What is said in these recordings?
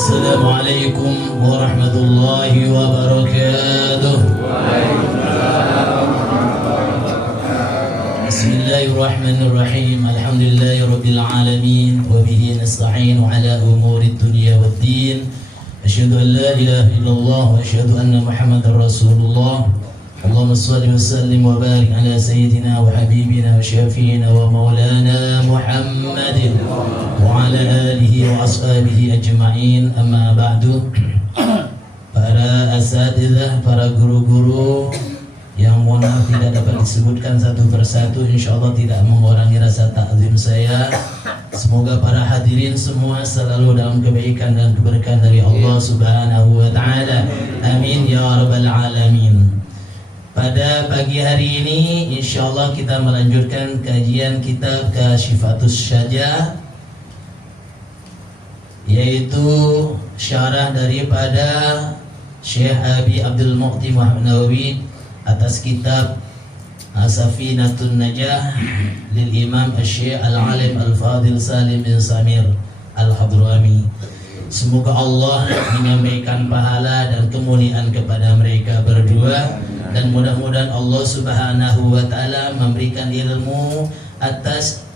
Assalamualaikum warahmatullahi wabarakatuh. Bismillahirrahmanirrahim. Alhamdulillahirabbil alamin wa bihi nasta'in ala umuri dunya waddin. Asyhadu an la ilaha illallah wa asyhadu anna Muhammadar Rasulullah. Allahumma shalli wa sallim wa barik ala sayyidina wa habibina wa syafi'ina wa maulana Muhammadin wa ala alihi wa ashabihi ajma'in. Amma ba'du. Para asatidzah, para guru-guru yang mohon maaf tidak dapat disebutkan satu persatu, insyaallah tidak mengurangi rasa takzim saya. Semoga para hadirin semua selalu dalam kebaikan dan keberkahan dari Allah Subhanahu wa taala. Amin ya rabbal alamin. Pada pagi hari ini insyaallah kita melanjutkan kajian kitab Kasyifatus Syajah, yaitu syarah daripada Syekh Abi Abdul Muqti Muhammad Nawawi atas kitab Safinatun Najah lil Imam Syekh Al-Alim Al-Fadil Salim bin Samir Al-Hadrami. Semoga Allah menyampaikan pahala dan kemuliaan kepada mereka berdua, dan mudah-mudahan Allah Subhanahu wa taala memberikan ilmu atas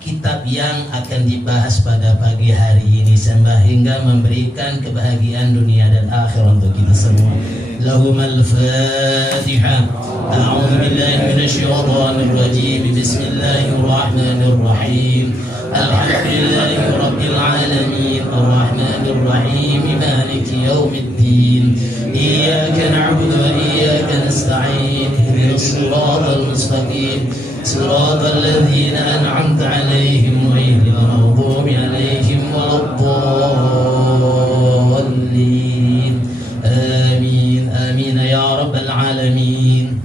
kitab yang akan dibahas pada pagi hari ini sehingga memberikan kebahagiaan dunia dan akhirat untuk kita semua. Lahumal Fatihah. A'udzu billahi minasyaitonir rajim. Bismillahirrahmanirrahim. Alhamdulillahi rabbil alamin. Arrahmanir rahim. Maliki yaumiddin. Iyyaka na'budu wa iyyaka nasta'in. Ihdinas siratal mustaqim. Siratal ladzina an'amta 'alaihim ghairil maghdubi 'alaihim waladdallin. Amin amin ya rabbal alamin.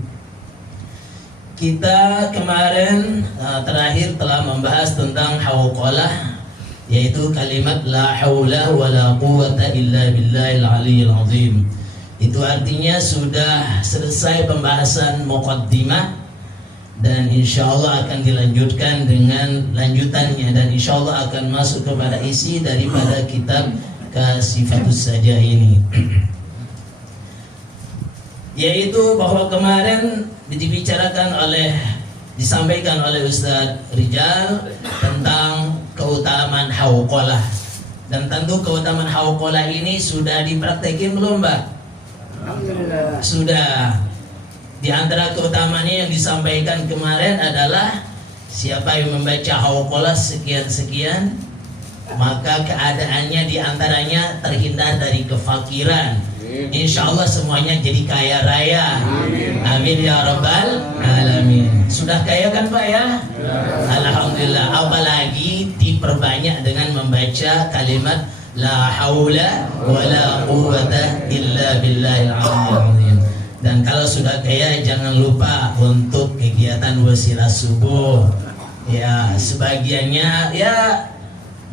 Kita kemarin terakhir telah membahas tentang hauqalah, yaitu kalimat la haula wala quwwata illa billahil aliyyil azim. Itu artinya sudah selesai pembahasan muqaddimah, dan insyaallah akan dilanjutkan dengan lanjutannya, dan insyaallah akan masuk kepada isi daripada kitab Kasyifatus Syajah ini. Yaitu bahwa kemarin disampaikan oleh Ustaz Rijal tentang keutamaan hauqalah, dan tentu keutamaan hauqalah ini sudah dipraktekin belum, Mbak? Alhamdulillah. Sudah. Di antara keutamaannya yang disampaikan kemarin adalah siapa yang membaca hauqalah sekian-sekian, maka keadaannya diantaranya terhindar dari kefakiran. Insyaallah semuanya jadi kaya raya. Amin ya rabbal alamin. Sudah kaya kan Pak ya? Alhamdulillah. Apalagi diperbanyak dengan membaca kalimat la haula wala quwwata illa billahil aliyyil. Dan kalau sudah kaya jangan lupa untuk kegiatan wasilah subuh. Ya, sebagiannya ya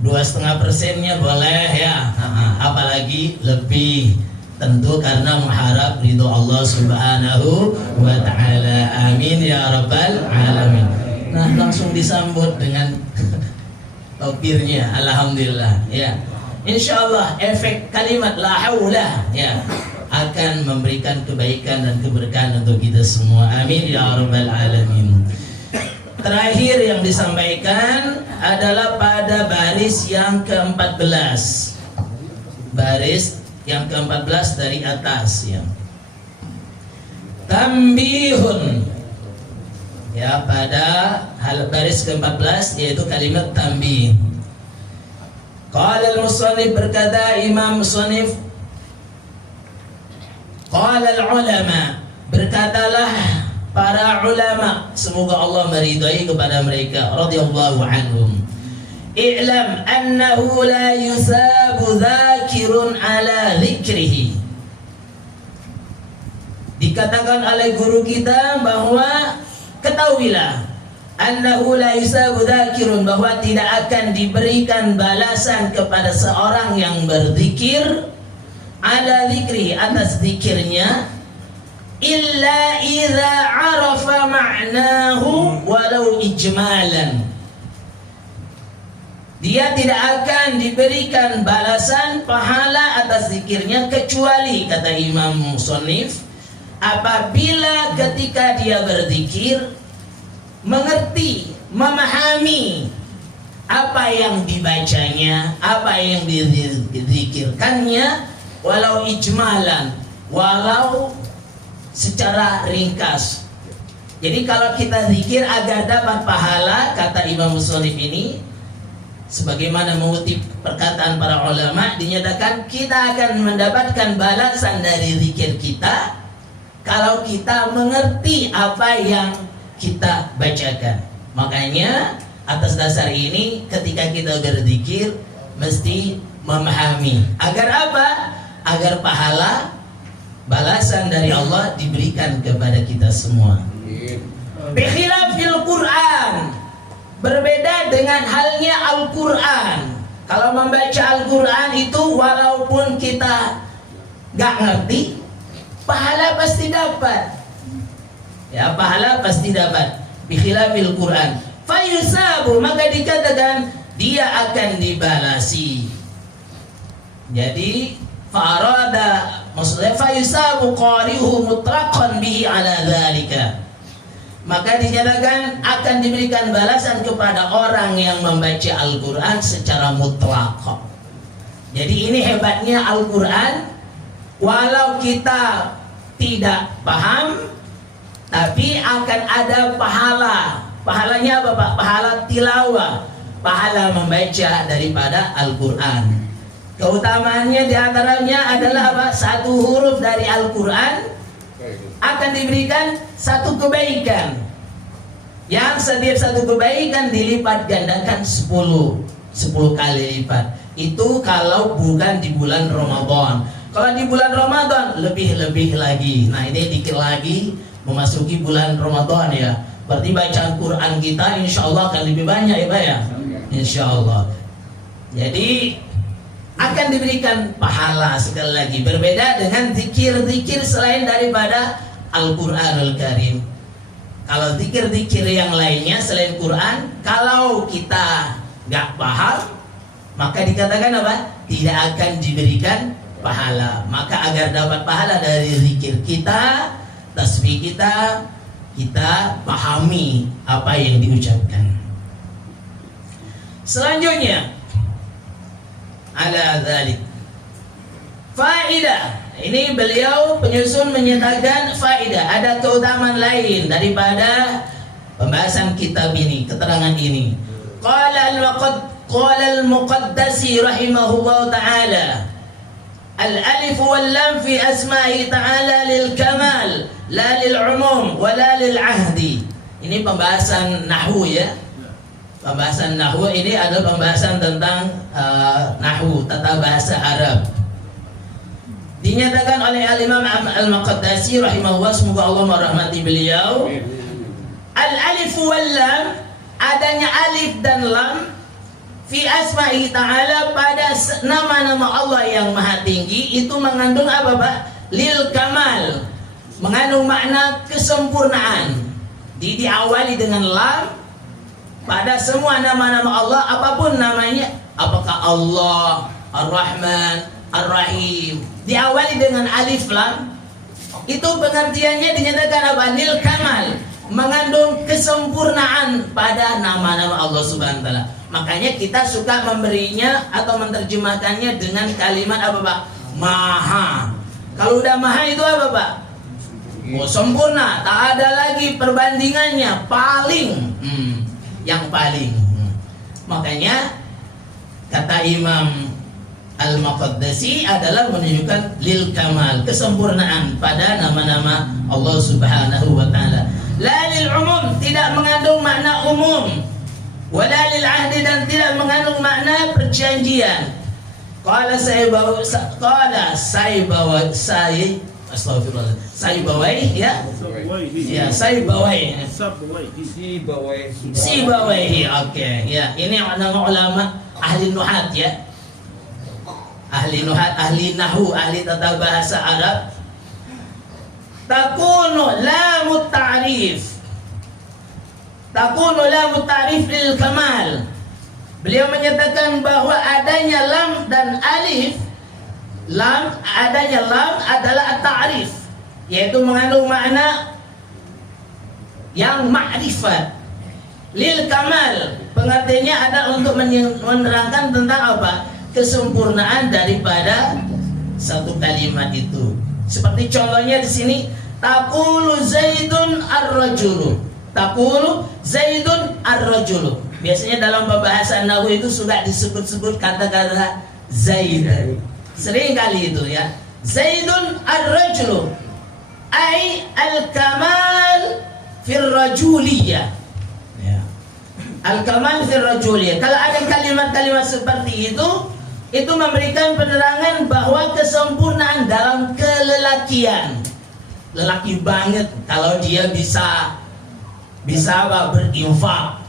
2,5%-nya boleh ya. Apalagi lebih, tentu karena mengharap ridho Allah Subhanahu wa ta'ala. Amin ya rabbal alamin. Nah, langsung disambut dengan topirnya. Alhamdulillah ya. Insyaallah efek kalimat la haula ya akan memberikan kebaikan dan keberkahan untuk kita semua. Amin ya rabbal alamin. Terakhir yang disampaikan adalah pada baris yang ke-14. Baris yang ke-14 dari atas ya. Tambihun. Ya, pada baris ke-14 yaitu kalimat tambih. Qala al-musannif, berkata Imam Musannif, qala al-ulama, berkatalah para ulama, semoga Allah meridai kepada mereka, radhiyallahu anhum. I'lam annahu la yusabu dzakirun ala dzikrihi. Dikatakan oleh guru kita bahwa ketahuilah annahu la yusabu dzakirun, bahwa tidak akan diberikan balasan kepada seorang yang berzikir ala dzikri, atas zikirnya, illa idza arafa ma'nahu walau ijmalan. dia tidak akan diberikan balasan pahala atas zikirnya kecuali, kata Imam Musannif, apabila ketika dia berzikir mengerti, memahami apa yang dibacanya, apa yang dizikirkannya, walau ijmalan, walau secara ringkas. Jadi kalau kita zikir agar dapat pahala, kata Imam Musannif ini, sebagaimana mengutip perkataan para ulama, dinyatakan kita akan mendapatkan balasan dari zikir kita kalau kita mengerti apa yang kita bacakan. Makanya atas dasar ini ketika kita berzikir mesti memahami. Agar apa? Agar pahala balasan dari Allah diberikan kepada kita semua. Bikhilafil Quran, berbeda dengan halnya Al-Quran. Kalau membaca Al-Quran itu walaupun kita gak ngerti, pahala pasti dapat. Ya, pahala pasti dapat. Bikhilafil Quran, fayusabu, maka dikatakan dia akan dibalasi. Jadi farada, maksudnya fayusabu qari'uhu mutlaqan bihi ala dzalika, maka dinyatakan akan diberikan balasan kepada orang yang membaca Al-Quran secara mutlak. Jadi ini hebatnya Al-Quran, walau kita tidak paham, tapi akan ada pahala. Pahalanya apa Pak? Pahala tilawah, pahala membaca daripada Al-Quran. Keutamaannya diantaranya adalah apa? Satu huruf dari Al-Quran akan diberikan satu kebaikan, yang setiap satu kebaikan dilipat gandakan 10 kali lipat. Itu kalau bukan di bulan Ramadan. Kalau di bulan Ramadan lebih lagi. Nah, ini dikit lagi memasuki bulan Ramadan ya. Berarti bacaan Quran kita insya Allah akan lebih banyak ya Pak ya. Insya Allah. Jadi akan diberikan pahala sekali lagi. Berbeda dengan zikir-zikir selain daripada Al-Quranul Karim. Kalau zikir-zikir yang lainnya selain Quran, kalau kita gak paham, maka dikatakan apa? Tidak akan diberikan pahala. Maka agar dapat pahala dari zikir kita, tasbih kita, kita pahami apa yang diucapkan. Selanjutnya, ala dzalik faidah. Ini beliau penyusun menyatakan faidah, ada keutamaan lain daripada pembahasan kitab ini, keterangan ini. Qala al-Muqaddasi rahimahullah ta'ala, al-alif wal lam fi asma'i ta'ala lil kamal la lil umum wa la lil ahdi. Ini pembahasan nahwu ya. Pembahasan nahwu ini adalah pembahasan tentang nahwu, tata bahasa Arab. Dinyatakan oleh Al-Imam Al-Muqaddasi rahimahullah, semoga Allah merahmati beliau, al-alif wal lam, adanya alif dan lam fi asma'i ta'ala, pada nama-nama Allah yang maha tinggi, itu mengandung apa Pak? Lil kamal, mengandung makna kesempurnaan. Diawali dengan lam pada semua nama-nama Allah, apapun namanya, apakah Allah, Ar-Rahman, Ar-Rahim, diawali dengan alif lam, itu pengertiannya dinyatakan apa? Lil kamal, mengandung kesempurnaan pada nama-nama Allah Subhanahu wa taala. Makanya kita suka memberinya atau menerjemahkannya dengan kalimat apa Pak? Maha. Kalau udah maha itu apa Pak? Oh, sempurna, tak ada lagi perbandingannya, paling yang paling. Makanya kata Imam Al-Muqaddasi adalah menunjukkan lil kamal, kesempurnaan pada nama-nama Allah Subhanahu wa taala. La lil umum, tidak mengandung makna umum. Wala lil ahdi, dan tidak mengandung makna perjanjian. Qala astagfirullah. Saibawaihi ya. Ya, Saibawaihi. Sibawaihi. Oke, ya. Ini ulama ahli nuhat ya. Ahli nuhat, ahli nahwu, ahli tata bahasa Arab. Takunu lamut ta'rif. Takunu lamut ta'rif lil kamal. Beliau menyatakan bahwa adanya lam dan alif, adanya lam adalah at-ta'rif, yaitu mengandung makna yang ma'rifat. Lil kamal, pengertiannya adalah untuk menerangkan tentang apa? Kesempurnaan daripada satu kalimat itu. Seperti contohnya di sini, taqulu Zaidun ar-rajulu. Taqulu Zaidun ar-rajulu. Biasanya dalam pembahasan nahwu itu suka disebut-sebut kata-kata Zaid. Sering kali itu ya. Zaidun ar-rajulu ay al-kamal fir rajuliyah. Ya. Al-kamal fir rajuliyah. Kalau ada kalimat-kalimat seperti itu memberikan penerangan bahwa kesempurnaan dalam kelelakian. Lelaki banget kalau dia bisa apa? Berinfak.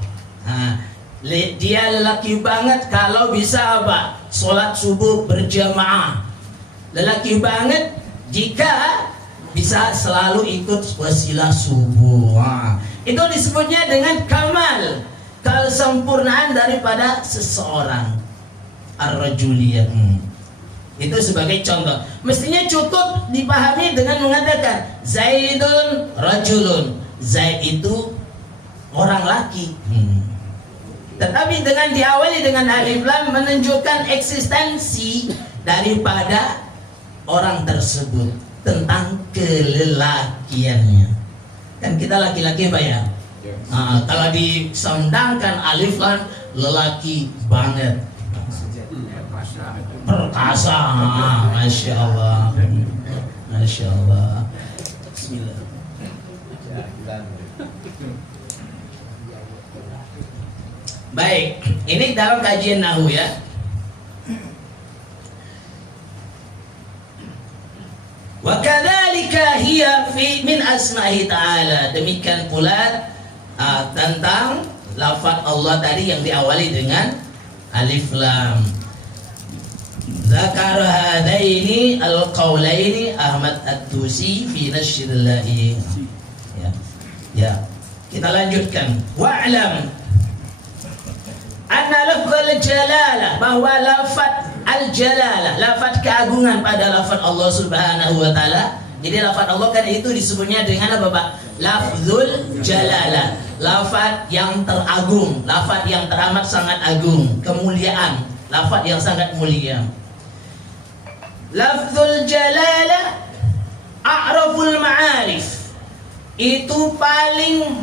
Nah, dia lelaki banget kalau bisa apa? Sholat subuh berjamaah. Lelaki banget jika bisa selalu ikut wasilah subuh. Nah, itu disebutnya dengan kamal, kesempurnaan daripada seseorang. Ar-rajuliyah. Itu sebagai contoh. Mestinya cukup dipahami dengan mengatakan Zaidun rajulun. Zaid itu orang laki. Tetapi dengan diawali dengan alif lam menunjukkan eksistensi daripada orang tersebut, tentang kelelakiannya. Kan kita laki-laki Pak ya. Nah, kalau disandangkan alif lam, lelaki banget, perkasa, masya Allah, masya Allah. Bismillah. Baik, ini dalam kajian nahwu ya. Wa kadzalika hiya fi min asma'i ta'ala. Demikian pula tentang lafaz Allah tadi yang diawali dengan alif lam. Zakar hadaini al-qaulaini Ahmad At-Tusi fi Nasyillahi. Ya. Kita lanjutkan. Wa'lam anna lafzal jalalah, bahwa lafaz al-jalalah, lafaz keagungan pada lafaz Allah Subhanahu wa taala. Jadi lafaz Allah kan itu disebutnya dengan apa Pak? Lafzul jalalah, lafaz yang teragung, lafaz yang teramat sangat agung, kemuliaan, lafaz yang sangat mulia. Lafzul jalalah a'raful ma'arif, itu paling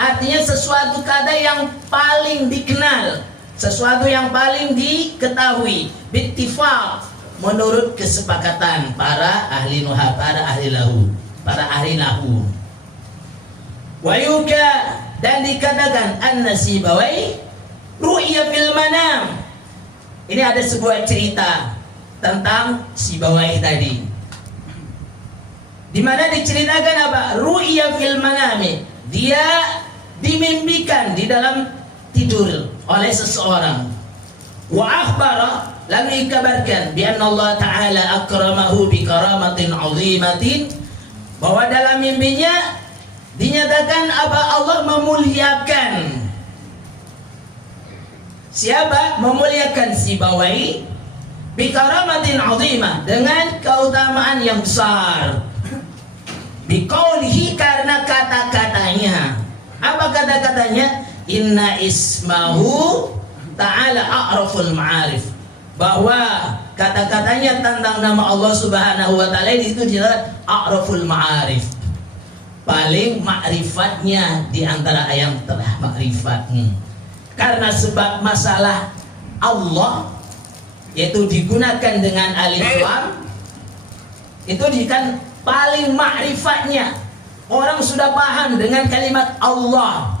artinya sesuatu kata yang paling dikenal, sesuatu yang paling diketahui, bittifaq, menurut kesepakatan para ahli nuhah, para ahli lahu, para ahli nahwu. Wa yuka, dan dikatakan an-Sibawai ru'ya fil manam. Ini ada sebuah cerita tentang Sibawai tadi, di mana diceritakan apa? Ru'ya fil manami, dia dimimpikan di dalam tidur oleh seseorang. Wa akhbara, lalu dikabarkan bi anna Allah Ta'ala akramahu bi karamatin azimatin, bahwa dalam mimpinya dinyatakan apa? Allah memuliakan siapa? Memuliakan Sibawai bi karamatin azimah, dengan keutamaan yang besar. Bi qaulihi, karena kata-katanya. Apa kata-katanya? Inna ismahu ta'ala a'raful ma'arif, bahwa kata-katanya tentang nama Allah Subhanahu wa taala itu jelas a'raful ma'arif, paling ma'rifatnya di antara yang telah ma'rifat. Karena sebab masalah Allah yaitu digunakan dengan alif lam, itu kan paling ma'rifatnya. Orang sudah paham dengan kalimat Allah.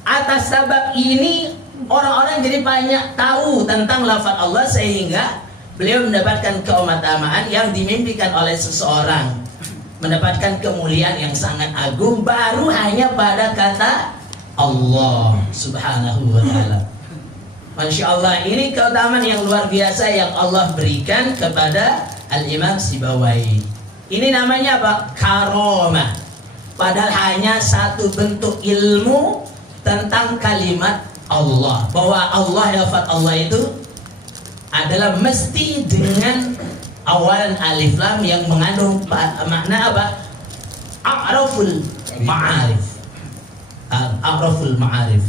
Atas sebab ini orang-orang jadi banyak tahu tentang lafaz Allah, sehingga beliau mendapatkan keutamaan yang dimimpikan oleh seseorang, mendapatkan kemuliaan yang sangat agung baru hanya pada kata Allah Subhanahu wa taala. Masya Allah, ini keutamaan yang luar biasa yang Allah berikan kepada Al-Imam Sibawai. Ini namanya apa? Karamah. Padahal hanya satu bentuk ilmu tentang kalimat Allah, bahwa Allah, lafaz Allah itu adalah mesti dengan awalan alif lam yang mengandung makna apa? A'raful ma'arif. A'raful ma'arif.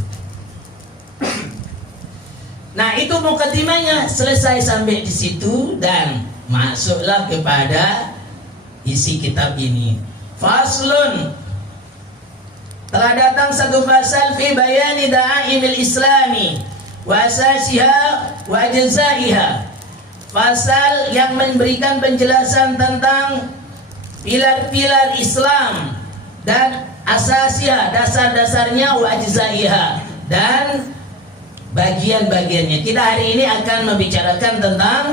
Nah, itu mukadimahnya selesai sampai di situ dan masuklah kepada isi kitab ini. Faslun, telah datang satu fasal fi bayani da'aimil islami wa asasiha wa ajzaiha. Fasal yang memberikan penjelasan tentang pilar-pilar Islam dan asasiha, dasar-dasarnya, wa ajzaiha, dan bagian-bagiannya. Kita hari ini akan membicarakan tentang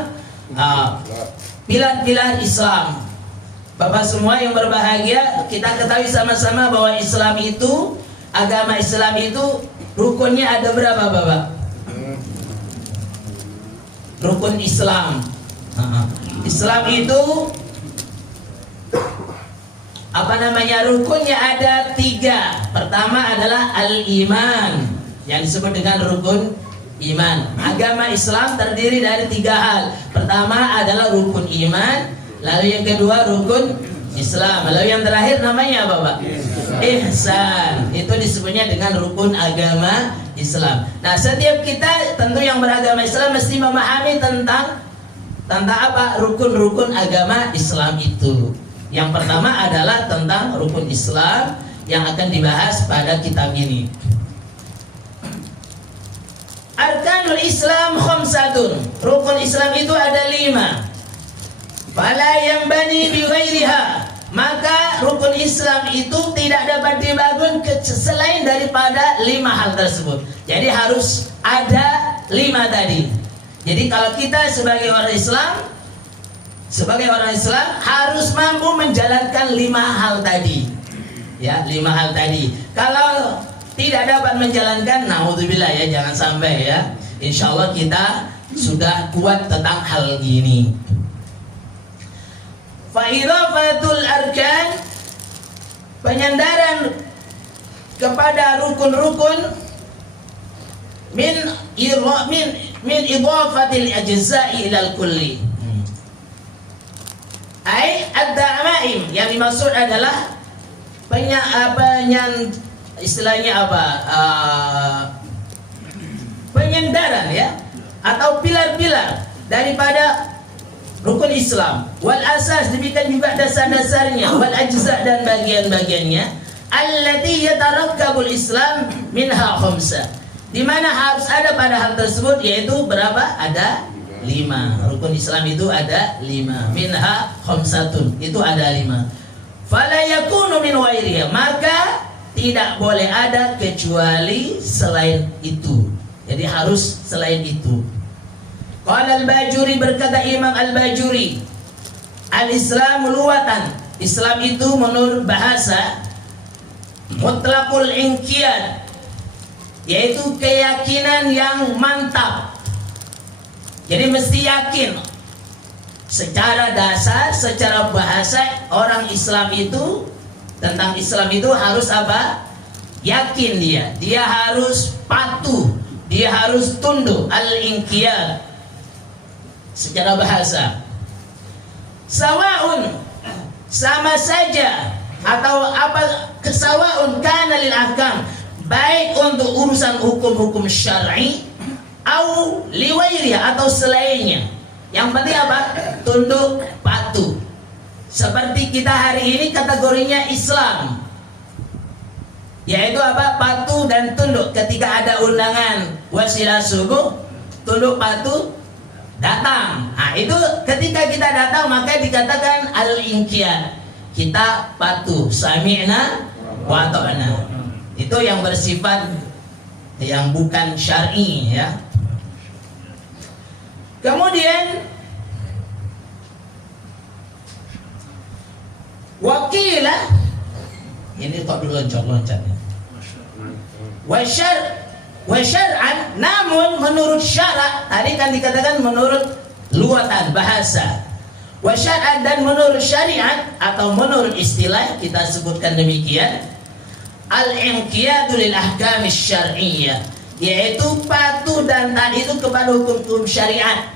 pilar-pilar Islam. Bapak semua yang berbahagia, kita ketahui sama-sama bahwa Islam itu, agama Islam itu rukunnya ada berapa, Bapak? Rukun Islam. Islam itu apa namanya? Rukunnya ada 3. Pertama adalah al-iman, yang disebut dengan rukun iman. Agama Islam terdiri dari 3 hal. Pertama adalah rukun iman, lalu yang kedua rukun Islam, lalu yang terakhir namanya apa, Pak? Ihsan. Itu disebutnya dengan rukun agama Islam. Nah, setiap kita tentu yang beragama Islam mesti memahami tentang apa? Rukun-rukun agama Islam itu. Yang pertama adalah tentang rukun Islam yang akan dibahas pada kitab ini. Arkanul Islam khamsatun. Rukun Islam itu ada 5. Fala yanbani bi ghairiha. Maka rukun Islam itu tidak dapat dibangun selain daripada 5 hal tersebut. Jadi harus ada 5 tadi. Jadi kalau kita sebagai orang Islam harus mampu menjalankan 5 hal tadi. Ya, 5 hal tadi. Kalau tidak dapat menjalankan, naudzubillah ya, jangan sampai ya. Insyaallah kita sudah kuat tentang hal ini. Fa'idafatul arkan, penyandaran kepada rukun-rukun min idafatil ajza'i ilal kulli. Ai ad-da'aim, yang dimaksud adalah istilahnya apa? Penyandaran ya, atau pilar-pilar daripada rukun Islam. Wal asas, demikian juga dasar-dasarnya. Wal ajza, dan bagian-bagiannya. Allati yatarakkabul Islam minha khamsa, di mana harus ada pada hal tersebut, yaitu berapa? Ada 5. Rukun Islam itu ada 5. Minha khamsatun, itu ada 5. Fala yakunu min ghairiha, maka tidak boleh ada kecuali selain itu. Jadi harus selain itu. Qala al-Bajuri, berkata Imam al-Bajuri, al-Islam luwatan, Islam itu menurut bahasa mutlaqul inqiyad, yaitu keyakinan yang mantap. Jadi mesti yakin. Secara dasar, secara bahasa, orang Islam itu, tentang Islam itu harus apa? Yakin dia. Dia harus patuh, dia harus tunduk. Al-inqiyad secara bahasa. Sawaun, sama saja, atau apa? Kesawaun kana lil ahkam, baik untuk urusan hukum-hukum syar'i au liwairiha, atau selainnya. Yang penting apa? Tunduk, patuh. Seperti kita hari ini kategorinya Islam, yaitu apa? Patuh dan tunduk. Ketika ada undangan wasilah subuh, tunduk patuh, datang. Nah, itu ketika kita datang maka dikatakan al-inqiyad. Kita patuh, sami'na wa ata'na. Itu yang bersifat yang bukan syar'i ya. Kemudian wakilah, ini kok dulu loncat-loncatnya. Wa syar'an, namun menurut syarak, tadi kan dikatakan menurut luatan bahasa. Wa syar'an, dan menurut syariat atau menurut istilah kita sebutkan demikian, al-inqiyadu lil ahkam syar'iyyah, yaitu patuh dan taat itu kepada hukum-hukum syariat.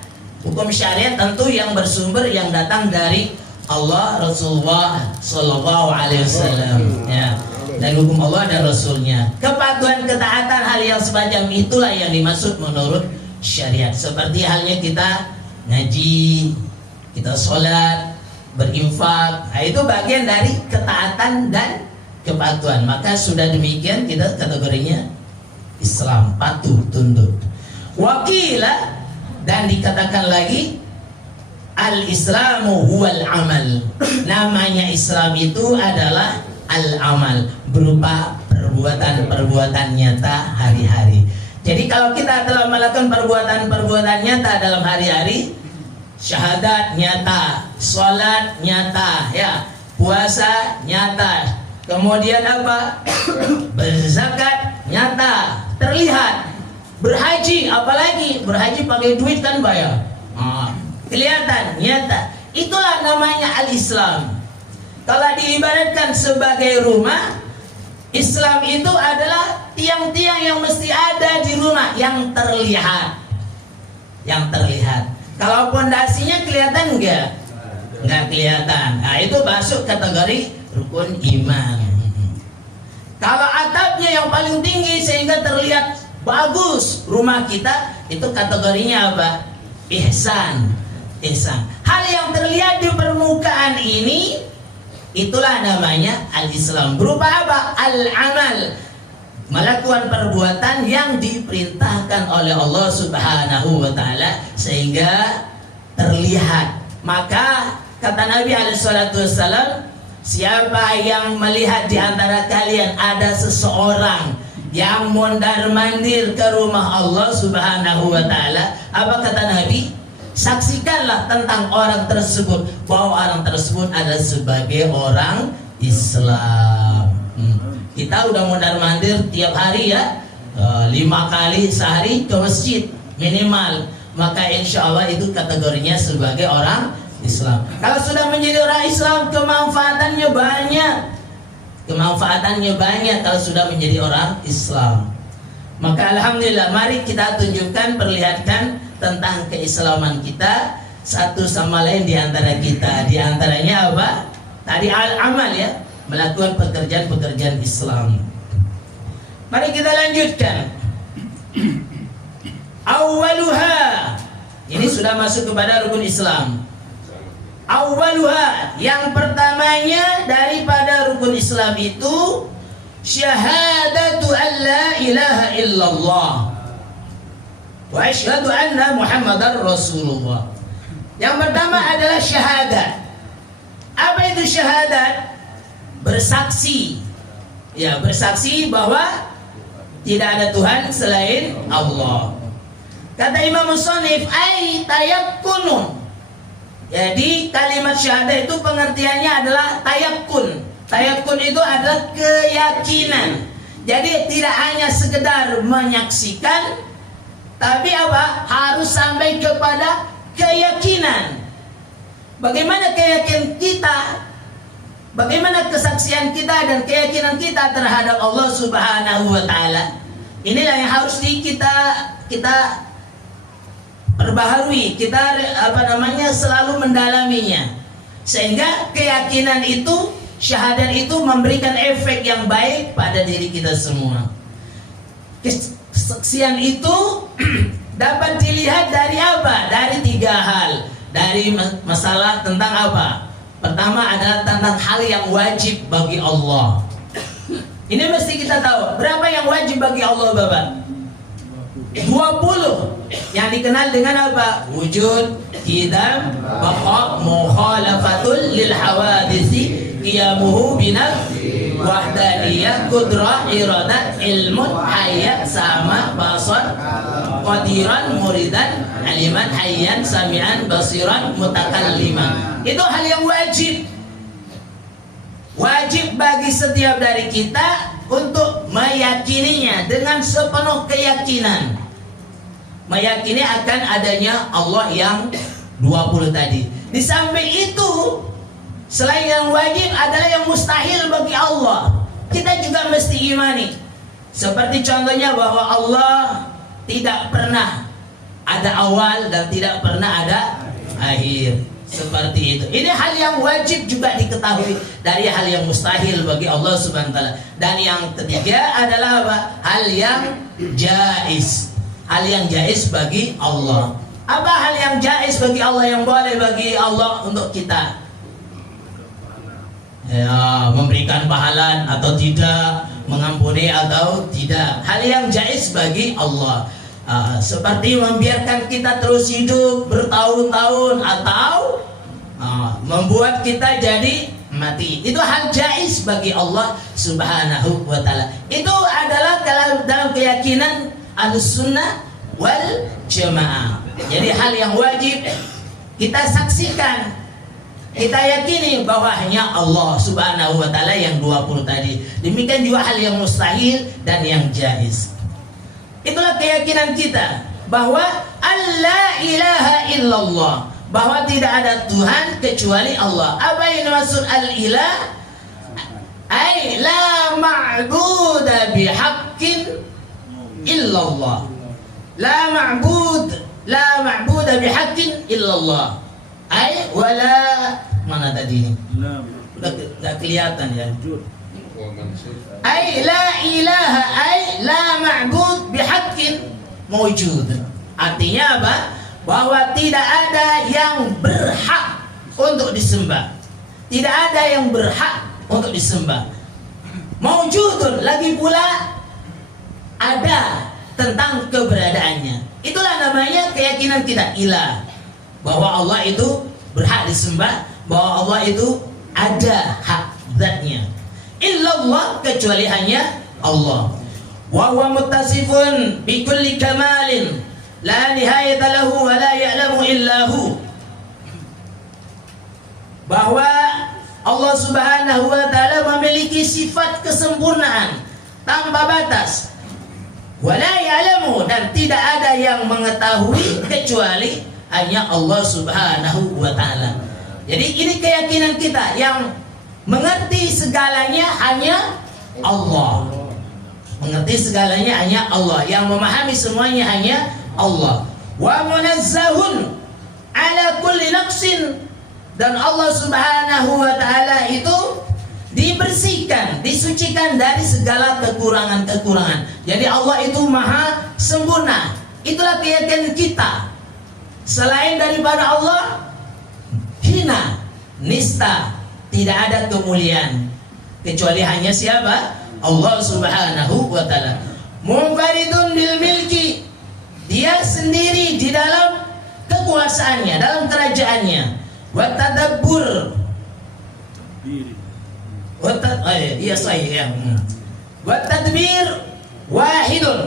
Hukum syariat tentu yang bersumber yang datang dari Allah, Rasulullah Sallallahu Alaihi Wasallam, ya, dan hukum Allah dan Rasulnya. Kepatuhan, ketaatan, hal yang semacam itulah yang dimaksud menurut syariat. Seperti halnya kita ngaji, kita sholat, berinfak, nah, itu bagian dari ketaatan dan kepatuhan. Maka sudah demikian kita kategorinya Islam, patuh, tunduk. Wakilah, dan dikatakan lagi al-Islamu huwal amal. Namanya Islam itu adalah al-amal, berupa perbuatan-perbuatan nyata hari-hari. Jadi kalau kita telah melakukan perbuatan-perbuatan nyata dalam hari-hari, syahadat nyata, sholat nyata, ya, puasa nyata, kemudian apa? Berzakat nyata, terlihat. Berhaji, apalagi berhaji pakai duit kan bayar, kelihatan, nyata. Itulah namanya al-Islam. Kalau diibaratkan sebagai rumah, Islam itu adalah tiang-tiang yang mesti ada di rumah, yang terlihat. Yang terlihat. Kalau pondasinya kelihatan enggak? Enggak kelihatan. Nah, itu masuk kategori rukun iman. Kalau atapnya yang paling tinggi sehingga terlihat bagus rumah kita, itu kategorinya apa? Ihsan. Ihsan. Hal yang terlihat di permukaan ini, itulah namanya al-Islam. Berupa apa? Al-amal. Melakukan perbuatan yang diperintahkan oleh Allah Subhanahu wa Ta'ala sehingga terlihat. Maka kata Nabi SAW, siapa yang melihat di antara kalian ada seseorang yang mondar-mandir ke rumah Allah Subhanahu wa Ta'ala, apa kata Nabi? Saksikanlah tentang orang tersebut, bahwa orang tersebut adalah sebagai orang Islam. Kita udah mondar-mandir tiap hari, ya, 5 kali sehari ke masjid minimal, maka insya Allah itu kategorinya sebagai orang Islam. Kalau sudah menjadi orang Islam, kemanfaatannya banyak. Kemanfaatannya banyak kalau sudah menjadi orang Islam. Maka alhamdulillah, mari kita tunjukkan, perlihatkan tentang keislaman kita satu sama lain di antara kita. Di antaranya apa? Tadi al-amal, ya, melakukan pekerjaan-pekerjaan Islam. Mari kita lanjutkan. Awaluha, ini sudah masuk kepada rukun Islam. Awaluha, yang pertamanya daripada rukun Islam itu syahadatu an la ilaha illallah wa asyhadu anna Muhammadar Rasulullah. Yang pertama adalah syahadat. Apa itu syahadat? Bersaksi, ya, bersaksi bahwa tidak ada Tuhan selain Allah. Kata Imam Musannif, ai tayakkunun. Jadi kalimat syahadat itu pengertiannya adalah tayakkun. Tayakkun itu adalah keyakinan. Jadi tidak hanya sekedar menyaksikan, tapi apa? Harus sampai kepada keyakinan. Bagaimana keyakinan kita? Bagaimana kesaksian kita dan keyakinan kita terhadap Allah Subhanahu wa Ta'ala? Inilah yang harus kita perbaharui, kita selalu mendalaminya, sehingga keyakinan itu, syahadat itu memberikan efek yang baik pada diri kita semua. Kesaksian itu dapat dilihat dari apa? Dari 3 hal. Dari masalah tentang apa? Pertama adalah tentang hal yang wajib bagi Allah. Ini mesti kita tahu. Berapa yang wajib bagi Allah, Bapak? 20. Yang dikenal dengan apa? Wujud, qidam, baqa, mukhalafatul lil hawadisi, qiyamuhu binafsi, wahdaniyah, qudrah, iradat, ilmun, hayat, sama, basar, qadiran, muridan, aliman, hayyan, sami'an, basiran, mutakalliman. Itu hal yang wajib. Wajib bagi setiap dari kita untuk meyakininya dengan sepenuh keyakinan. Meyakini akan adanya Allah yang 20 tadi. Di samping itu, selain yang wajib adalah yang mustahil bagi Allah. Kita juga mesti imani. Seperti contohnya bahwa Allah tidak pernah ada awal dan tidak pernah ada akhir. Seperti itu. Ini hal yang wajib juga diketahui dari hal yang mustahil bagi Allah Subhanahu wa taala. Dan yang ketiga adalah apa? Hal yang jaiz. Hal yang jaiz bagi Allah. Apa hal yang jaiz bagi Allah, yang boleh bagi Allah untuk kita? Ya, memberikan pahala atau tidak, mengampuni atau tidak. Hal yang jaiz bagi Allah. Seperti membiarkan kita terus hidup bertahun-tahun atau membuat kita jadi mati. Itu hal jaiz bagi Allah Subhanahu wa taala. Itu adalah dalam keyakinan Ahlussunnah wal Jamaah. Jadi hal yang wajib kita saksikan, kita yakini bahwa hanya Allah Subhanahu wa taala yang 20 tadi. Demikian juga hal yang mustahil dan yang jaiz. Itulah keyakinan kita bahwa Allah ilaha illallah, bahwa tidak ada Tuhan kecuali Allah. Apa yang maksud al-ilah? Ay la ma'buda bihaqqin illallah. La ma'buda bihaqqin illallah. Ay wala, mana tadi? Enggak kelihatan ya. Ay la ilaha, ay la ma'bud bihaqqin mawjud. Artinya apa? Bahwa tidak ada yang berhak untuk disembah. Tidak ada yang berhak untuk disembah. Mawjudun, lagi pula ada tentang keberadaannya. Itulah namanya keyakinan kita, ilah. Bahwa Allah itu berhak disembah, bahwa Allah itu ada hak zatnya. Illallah, kecuali hanya Allah. Wa huwa muttasifun bi kulli kamalin la nihayata lahu wa la ya'lamu illahu. Bahwa Allah Subhanahu wa taala memiliki sifat kesempurnaan tanpa batas. Wa la ya'lamu, dan tidak ada yang mengetahui kecuali hanya Allah Subhanahu wa taala. Jadi ini keyakinan kita, yang mengerti segalanya hanya Allah. Mengerti segalanya hanya Allah. Yang memahami semuanya hanya Allah. Wa munazzahun ala kulli naqsin, dan Allah Subhanahu wa taala itu dibersihkan, disucikan dari segala kekurangan-kekurangan. Jadi Allah itu maha sempurna. Itulah keyakinan kita. Selain daripada Allah, hina, nista, tidak ada kemuliaan kecuali hanya siapa? Allah Subhanahu wa taala. Munfaridun bil milki, dia sendiri di dalam kekuasaannya, dalam kerajaannya. Wa tadabbur, wa tadbir wahidun.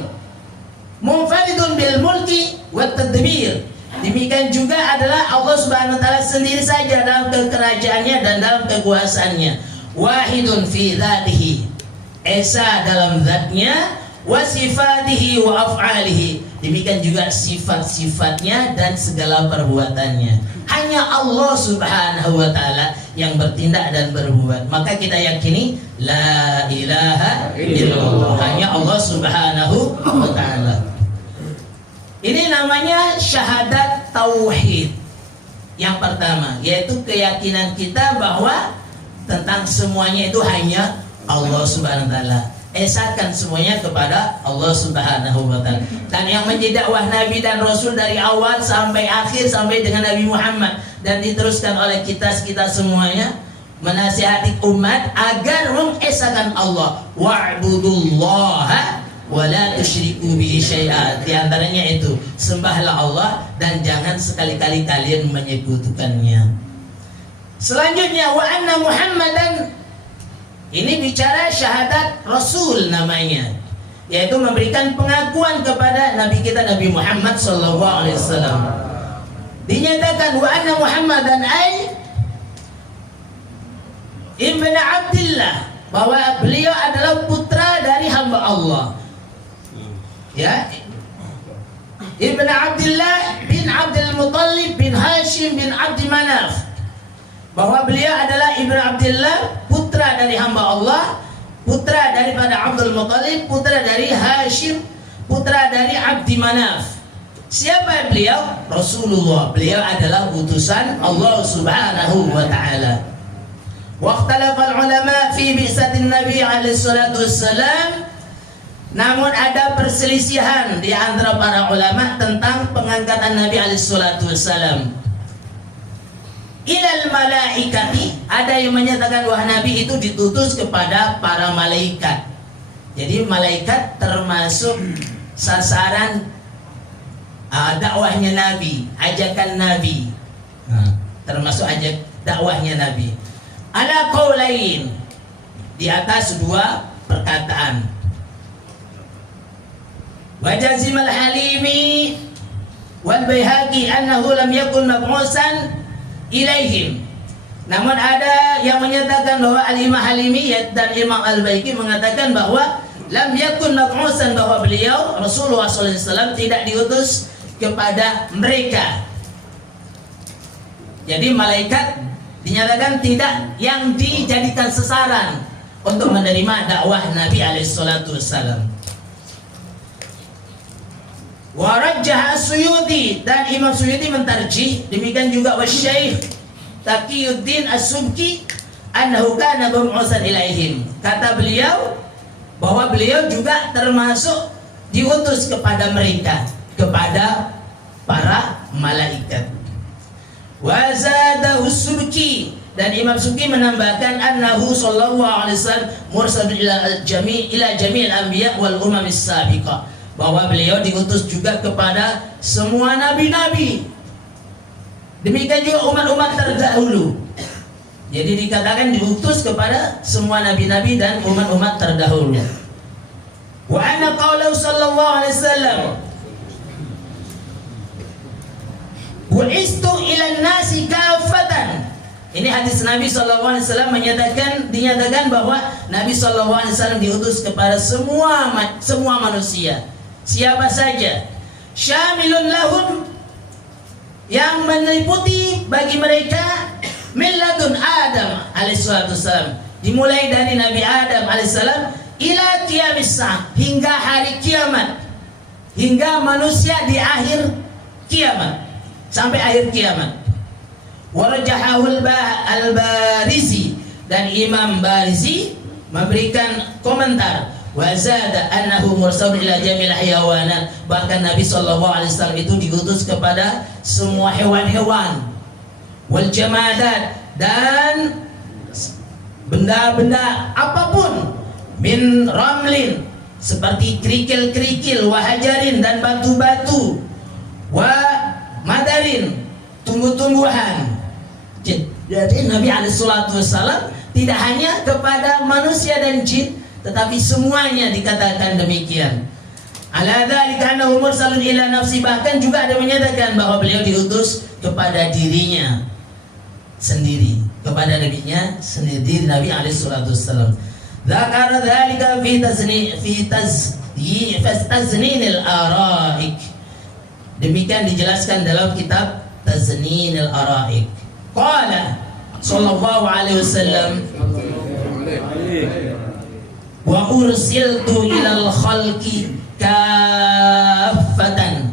Munfaridun bil mulki wa tadbir. Demikian juga adalah Allah Subhanahu wa taala sendiri saja dalam kekerajaannya dan dalam kekuasaannya. Wahidun fi dzatihi, esa dalam zatnya, wa sifatihi wa af'alihi. Demikian juga sifat-sifatnya dan segala perbuatannya. Hanya Allah Subhanahu wa taala yang bertindak dan berbuat. Maka kita yakini la ilaha illallah, hanya Allah Subhanahu wa taala. Ini namanya syahadat tauhid. Yang pertama, yaitu keyakinan kita bahwa tentang semuanya itu hanya Allah Subhanahu wa taala. Esakan semuanya kepada Allah Subhanahu wa taala. Dan yang menjadi dakwah Nabi dan Rasul dari awal sampai akhir, sampai dengan Nabi Muhammad, dan diteruskan oleh kita semuanya, menasihati umat agar mengesakan Allah. Wa'budullaha wa la tusyriku bihi syai'a. Di antaranya itu, sembahlah Allah dan jangan sekali-kali kalian menyekutukannya. Selanjutnya, wa anna Muhammadan, ini bicara syahadat Rasul namanya, yaitu memberikan pengakuan kepada Nabi kita Nabi Muhammad sallallahu alaihi wasallam. Dinyatakan wa anna Muhammadan ay ibn Abdillah, bahwa beliau adalah putra dari hamba Allah. Ya, Ibn Abdillah bin Abdul Muttalib bin Hashim bin Abdi Manaf, bahwa beliau adalah Ibn Abdillah, putra dari hamba Allah, putra daripada Abdul Muthalib, putra dari Hashim, putra dari Abdi Manaf. Siapa beliau? Rasulullah. Beliau adalah utusan Allah Subhanahu wa taala. Waqtalafal ulama fi bi'satin Nabi alaihi salatu wassalam. Namun ada perselisihan di antara para ulama tentang pengangkatan Nabi alaihi salatu wassalam. Ilal malaikati, ada yang menyatakan bahwa Nabi itu ditutus kepada para malaikat. Jadi malaikat termasuk sasaran dakwahnya Nabi, ajakan Nabi. Termasuk ajak dakwahnya Nabi. Ala qaulain, di atas dua perkataan. Wa jazimal Halimi wal Baihaqi annahu lam yakun mab'usan ilaihim. Namun ada yang menyatakan bahwa Al-Imam Halimi dan Imam Al-Baihaqi mengatakan bahwa lam yakun mab'usan, bahwa beliau Rasulullah SAW tidak diutus kepada mereka. Jadi malaikat dinyatakan tidak yang dijadikan sasaran untuk menerima dakwah Nabi SAW. Warajjah As-Suyuti, dan Imam Suyuti mentarjih, demikian juga Wasyaikh Taqiyuddin As-Subki annahu kana mab'usan ilaihim. Kata beliau bahwa beliau juga termasuk diutus kepada mereka, kepada para malaikat. Wa zadahu Subki, dan Imam Subki menambahkan annahu sallallahu alaihi wasallam mursalun ila jami'il anbiya wal umamis sabiqah, bahwa beliau diutus juga kepada semua nabi-nabi, demikian juga umat-umat terdahulu. Jadi dikatakan diutus kepada semua nabi-nabi dan umat-umat terdahulu. Wa anna qaulahu sallallahu alaihi wasallam bu'istu ilan nasi kafatan. Ini hadis Nabi sallallahu alaihi wasallam dinyatakan bahwa Nabi sallallahu alaihi wasallam diutus kepada semua manusia. Siapa saja, syamilun lahum, yang meliputi bagi mereka, milladun Adam alaihissalam, dimulai dari Nabi Adam alaihissalam ila qiyamis sa'ah, hingga hari kiamat, hingga manusia di akhir kiamat, sampai akhir kiamat. Warajahahul al-Barizi, dan Imam Barizi memberikan komentar, wazada annahu mursalun ila jamil hayawanat, bahkan Nabi sallallahu alaihi wasallam itu diutus kepada semua hewan-hewan, wal jamadat, dan benda-benda apapun, min ramlin, seperti kerikil-kerikil, wahajarin, dan batu-batu, wa madarin, tumbuh-tumbuhan. Jadi Nabi alaihi salatu wasallam tidak hanya kepada manusia dan jin, tetapi semuanya dikatakan demikian. Ala dzalika annahu mursalun ila nafsi, bahkan juga ada menyatakan bahwa beliau diutus kepada dirinya sendiri, kepada nabinya sendiri, Nabi alaihi salatu wasallam. Dzakara dzalika fi tazninil araik. Demikian dijelaskan dalam kitab Tazninil Araik. Qala sallallahu alaihi wasallam wa ursiltu ilal khalqi kaffatan.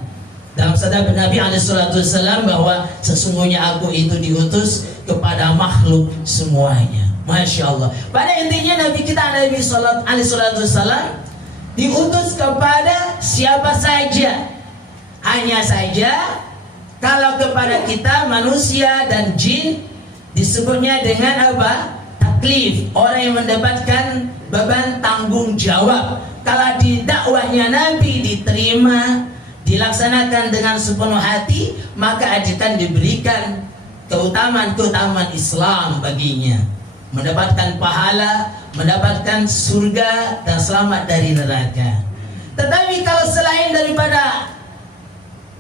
Dalam sabda Nabi alaihi salatu wasallam bahwa sesungguhnya aku itu diutus kepada makhluk semuanya. Masya Allah. Pada intinya Nabi kita alaihi salatu wasallam diutus kepada siapa saja. Hanya saja kalau kepada kita manusia dan jin disebutnya dengan apa? Taklif, orang yang mendapatkan beban tanggung jawab. Kalau di dakwahnya Nabi diterima, dilaksanakan dengan sepenuh hati, maka akan diberikan keutamaan-keutamaan Islam baginya, mendapatkan pahala, mendapatkan surga, dan selamat dari neraka. Tetapi kalau selain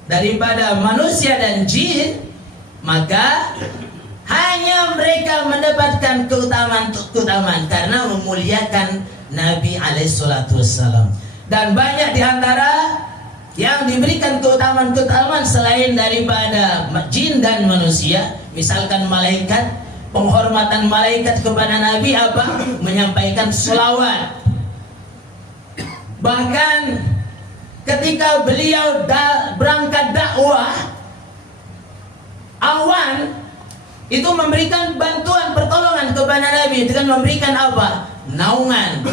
daripada manusia dan jin, maka hanya mereka mendapatkan keutamaan karena memuliakan Nabi alaihi salatu wassalam. Dan banyak diantara yang diberikan keutamaan selain daripada jin dan manusia, misalkan malaikat, penghormatan malaikat kepada Nabi apa? Menyampaikan sholawat. Bahkan ketika beliau berangkat dakwah, awan itu memberikan bantuan pertolongan kepada Nabi dengan memberikan apa? Naungan.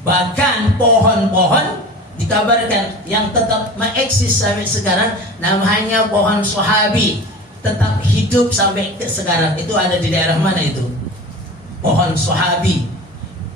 Bahkan pohon-pohon dikabarkan yang tetap mengeksis sampai sekarang, namanya pohon Sahabi, tetap hidup sampai ke sekarang. Itu ada di daerah mana itu? Pohon Sahabi.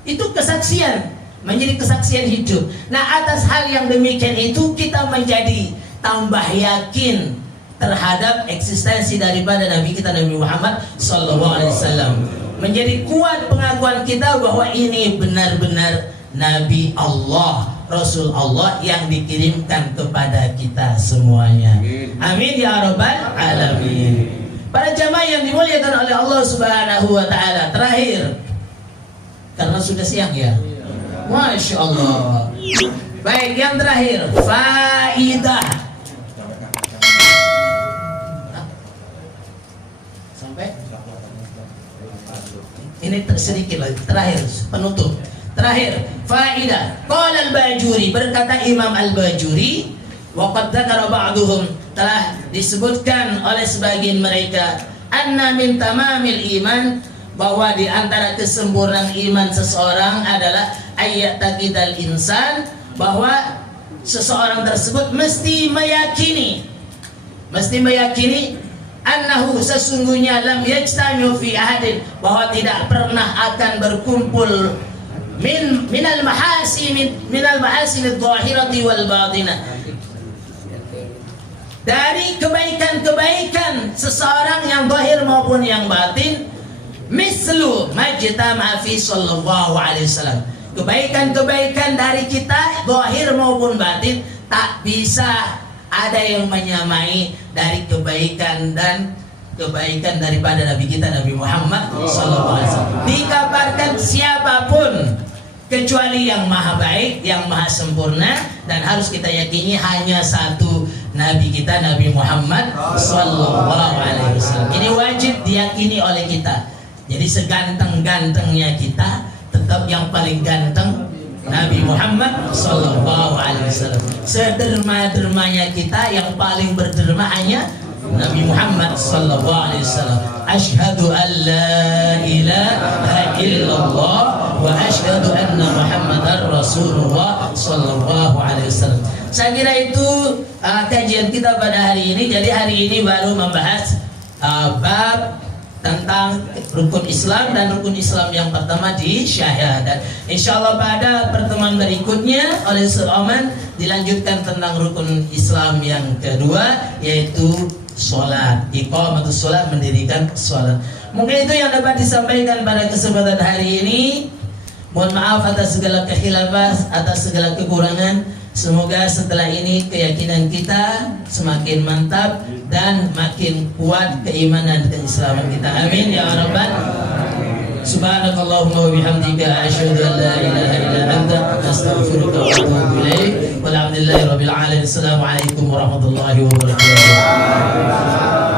Itu kesaksian, menjadi kesaksian hidup. Nah, atas hal yang demikian itu kita menjadi tambah yakin terhadap eksistensi daripada Nabi kita Nabi Muhammad SAW. Menjadi kuat pengakuan kita bahwa ini benar-benar Nabi Allah, Rasul Allah yang dikirimkan kepada kita semuanya. Amin ya rabbal alamin. Para jamaah yang dimuliakan oleh Allah Subhanahu wa taala, terakhir karena sudah siang ya. Masya Allah. Baik, yang terakhir, faidah. Sampai ini sedikit lagi, terakhir, penutup. Terakhir, faidah. Qala al-Bajuri, berkata Imam al-Bajuri, wa qad dzakara ba'duhum, telah disebutkan oleh sebagian mereka, anna min tamamil iman, bahwa di antara kesempurnaan iman seseorang adalah ayat taqidal insan, bahwa seseorang tersebut mesti meyakini annahu, sesungguhnya lam yajtami'u fi ahadin, bahwa tidak pernah akan berkumpul minal mahasin adh-dhahirati wal batinah, dari kebaikan-kebaikan seseorang yang zahir maupun yang batin, mislu majtama'a fi sallallahu alaihi wasallam, kebaikan-kebaikan dari kita zahir maupun batin tak bisa ada yang menyamai dari kebaikan daripada Nabi kita Nabi Muhammad sallallahu alaihi wasallam. Dikabarkan siapapun kecuali yang maha baik, yang maha sempurna, dan harus kita yakini hanya satu Nabi kita Nabi Muhammad sallallahu alaihi wasallam. Ini wajib diyakini oleh kita. Jadi seganteng-gantengnya kita, tetap yang paling ganteng Nabi Muhammad sallallahu alaihi wasallam. Sederma-dermanya kita, yang paling berderma hanya Nabi Muhammad sallallahu alaihi wasallam. Asyhadu an la ilaha illallah wa asyhadu anna Muhammadar Rasulullah sallallahu alaihi wasallam. Saya kira itu kajian kita pada hari ini. Jadi hari ini baru membahas bab tentang rukun Islam, dan rukun Islam yang pertama di syahadat. Insyaallah pada pertemuan berikutnya oleh Ustaz Oman dilanjutkan tentang rukun Islam yang kedua, yaitu sholat. Iqamatus sholat, mendirikan sholat. Mungkin itu yang dapat disampaikan pada kesempatan hari ini. Mohon maaf atas segala kekhilafan, atas segala kekurangan. Semoga setelah ini keyakinan kita semakin mantap dan makin kuat keimanan dan keislaman kita. Amin ya rabbal. Subhanakallahumma wa bihamdika asyhadu an la ilaha illa anta astaghfiruka wa atubu ilaik. Walhamdulillahi rabbil alamin. Assalamualaikum warahmatullahi wabarakatuh.